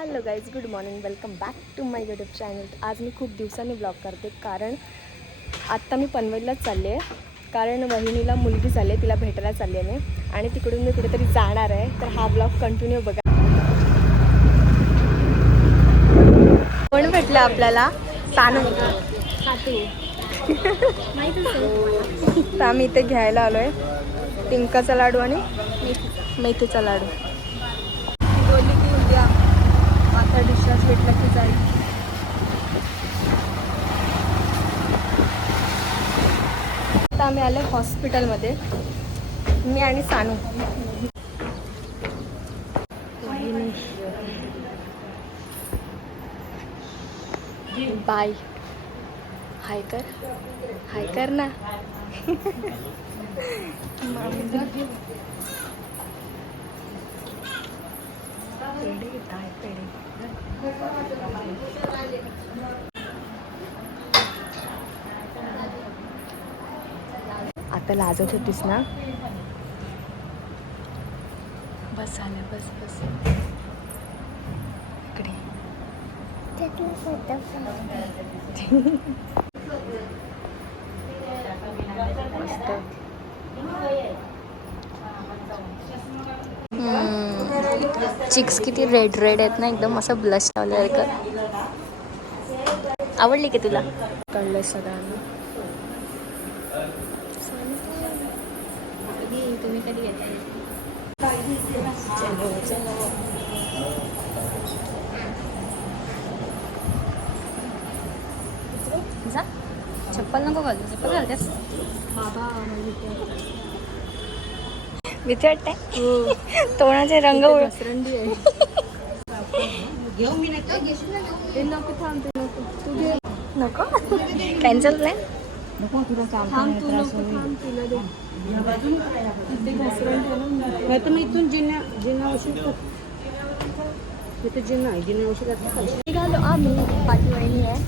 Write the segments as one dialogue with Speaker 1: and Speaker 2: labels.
Speaker 1: Hello guys good morning welcome back to my YouTube channel आज मी खूप दिवसांनी ब्लॉग करते कारण आत्ता मी पनवेललाच चालले आहे कारण वहिनीला मुलगी झाली आहे तिला भेटायला चालली आहे मी. आणि तिकडून मी कुठेतरी जाणार आहे. तर हा ब्लॉग कंटिन्यू बघा. कोण भेटलं आपल्याला? सानू तर आम्ही इथे घ्यायला आलो आहे टिंकाचा लाडू आणि मेथीचा लाडू बोलली की उद्या आता डिस्चार्ज भेटलं की जाईल. आता आम्ही आलो हॉस्पिटलमध्ये. मी आणि सानू. बाय. हाय कर. हाय कर ना. पेढे पेढे. आता लाजत होतीस ना? बस झालं बस बस. इकडे. मस्त. चिक्स किती रेड रेड आहेत ना एकदम असं ब्लश लावल्यासारखं आवडली की तुला? कळलं सगळ्यांना.
Speaker 2: तुम्ही कधी जा. चप्पल नको घालू. चप्पल घालतेस?
Speaker 1: बाबा भीती वाटते. तोंडाचे रंग
Speaker 2: घसरंडी आहे.
Speaker 1: ते नको. थांब ते नको तू घे नको कॅन्सल प्लॅन थांब तू नको थांब तुला दे. ते आहे
Speaker 3: मी इथून जिन्या जिन्या औषध इथं जिन्ना आहे जिन्या औषध असतं
Speaker 1: निघालो. आम्ही पाठी वहिनी आहे.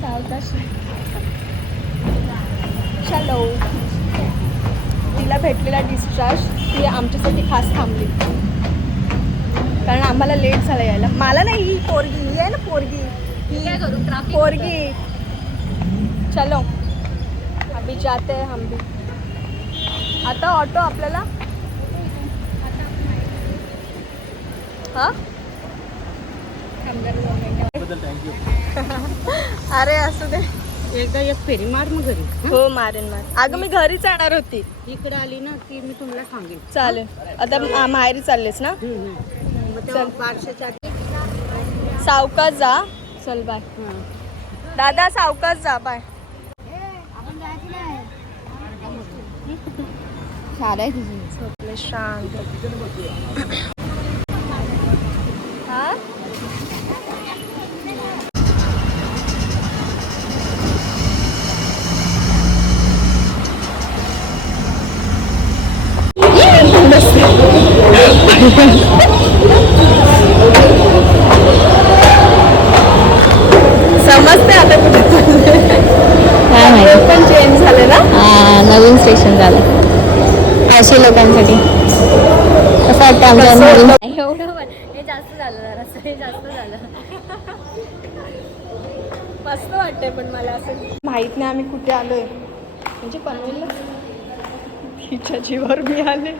Speaker 1: सावकाश. चलो तिला भेटलेला डिस्चार्ज ती आमच्यासाठी खास थांबली. कारण आम्हाला लेट झालं यायला. मला नाही ही पोरगी ही आहे ना पोरगी. ही
Speaker 2: काय करू? ट्राफिक
Speaker 1: पोरगी. चलो. अभी जाते हैं हम भी आता ऑटो आपल्याला? हा? अरे असू दे.
Speaker 3: एकदा एक फेरी मार मग घरी. हं?
Speaker 1: हो मारेन. मार अगं मी घरीच जाणार होती.
Speaker 3: इकडे आली ना की मी तुम्हाला सांगेन.
Speaker 1: चालेल. आता मा- माहेरी चाललेस ना?
Speaker 3: हं, हं. मग तेव्हा बारशाच्या आधी
Speaker 1: सावकाश जा. चल बाय.
Speaker 3: हं.
Speaker 1: दादा सावकाश जा बाय.
Speaker 3: शाळा आहे तुझी.
Speaker 1: झोपले शांत हा समजते आता कुठे
Speaker 2: काय माहिती?
Speaker 1: पण चेंज झाले ना?
Speaker 2: हा, नवीन स्टेशन झालं. असे लोकांसाठी. कसं वाटतं? आमच्या? एवढं हे जास्त झालं जरा हे जास्त झालं.
Speaker 1: मस्त वाटतंय पण मला असं. माहीत नाही आम्ही कुठे आलोय. म्हणजे पनवेलला? तिच्या जीवावर मी आले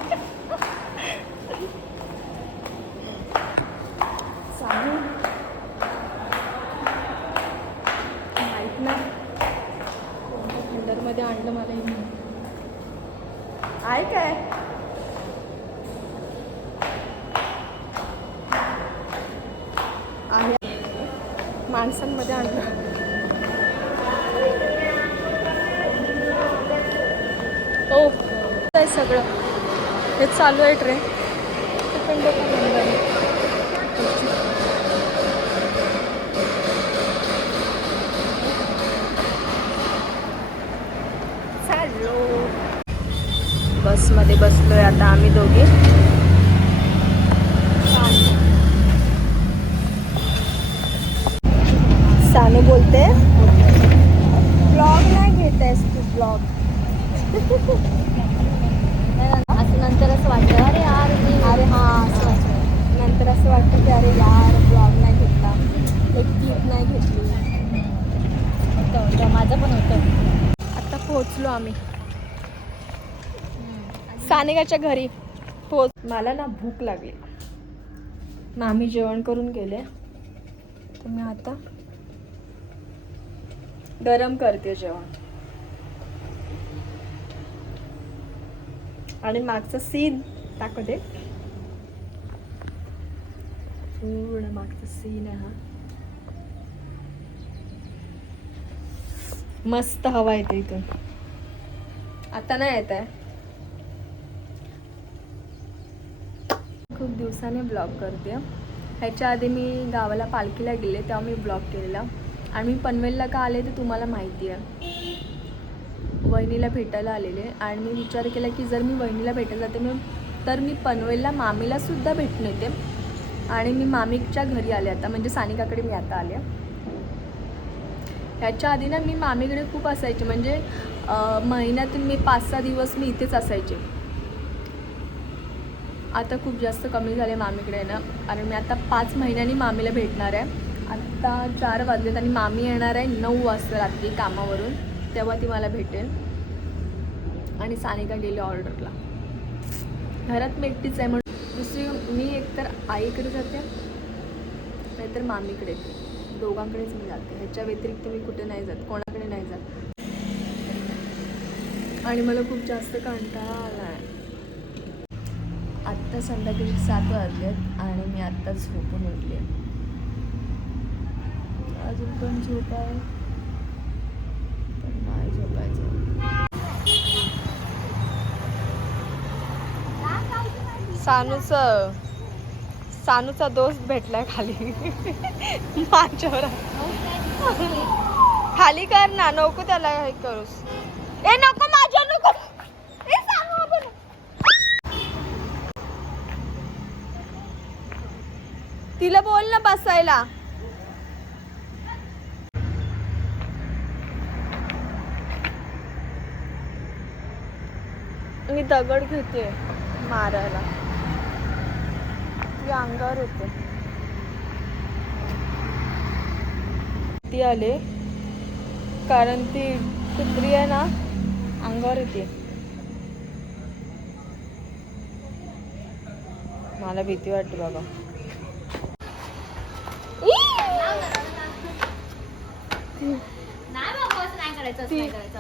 Speaker 1: सांगू माहीत नाही कोणत्या खंडरमध्ये आणलं मला आहे काय? आहे. माणसांमध्ये आणलं. हो काय सगळं. हे चालू आहे ट्रेन. बसमध्ये बसलोय आता आम्ही दोघे. सानू बोलते ब्लॉग नाही घेत आहेस तू ब्लॉग.
Speaker 2: असं नंतर असं वाटतं अरे यार मी
Speaker 1: अरे हा असं वाटतं. की अरे यार ब्लॉग नाही घेतला. एक क्लिप नाही घेतली.
Speaker 2: होतं होतं. माझं पण होतं.
Speaker 1: आता पोहोचलो आम्ही. सानिकाच्या घरी. पोच मला ना भूक लागली. मामी जेवण करून गेले. तर मी आता गरम करते जेवण. आणि मागचं सीन टाकू दे. पूर्ण मागचं सीन आहे हा. मस्त हवा येते इथून. आता नाही येत आहे. खूप दिवसाने ब्लॉग करते. ह्याच्या आधी मी गावाला पालखीला गेले तेव्हा मी ब्लॉग केलेला. आणि मी पनवेलला का आले ते तुम्हाला माहिती आहे. वहिनीला भेटायला आलेले. आणि मी विचार केला की जर मी वहिनीला भेटायला जाते मी तर मी पनवेलला मामीला सुद्धा भेटून येते. आणि मी मामीच्या घरी आले आता म्हणजे सानिकाकडे मी आता आले. ह्याच्या आधी ना मी मामीकडे खूप असायचे. म्हणजे महिन्यातून मी पाच सहा दिवस मी इथेच असायचे. आता खूप जास्त कमी झाले मामीकडे ना. कारण मी आता पाच महिन्यांनी मामीला भेटणार आहे. आत्ता चार वाजलेत आणि मामी येणार आहे नऊ वाजता रात्री कामावरून. तेव्हा ती मला भेटेल. आणि सानिका गेली ऑर्डरला. घरात मी एकटीच आहे म्हणून. दुसरी मी एकतर आईकडे जाते नाहीतर मामीकडे. दोघांकडेच मी जाते. ह्याच्या व्यतिरिक्त मी कुठे नाही जात. कोणाकडे नाही जात. आणि मला खूप जास्त कंटाळा आला आहे आत्ता संध्याकाळी सात वाजलेत आणि मी आत्ताच झोपून उठले. अजून पण झोप आहे? पण नाही झोपायचं. सानूचा सानूचा दोस्त भेटलाय खाली. माझ्यावर. खाली कर ना नको त्याला हे करूस. ए नको ए सानू आपण तिला बोल ना बसायला. मी दगड घेते मारायला. ती अंगावर होते. ती आले. कारण ती कुत्री आहे ना अंगावर येते मला भीती वाटते बाबा.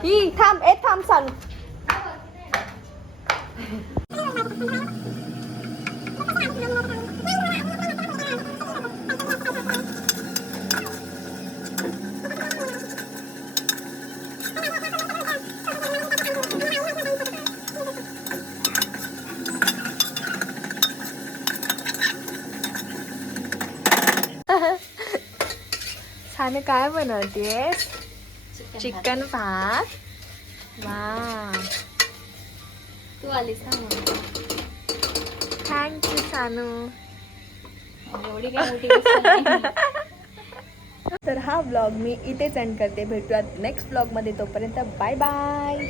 Speaker 1: ही थांब ए थांब चालू. छान काय बनवते चिकन भात. वा
Speaker 2: तू आलीस ना म्हणून.
Speaker 1: Thank you Sanu.
Speaker 2: एवढी काय मोठी गोष्ट नाही.
Speaker 1: तर हा ब्लॉग मी इथेच एंड करते. भेटूयात नेक्स्ट ब्लॉगमध्ये तोपर्यंत बाय बाय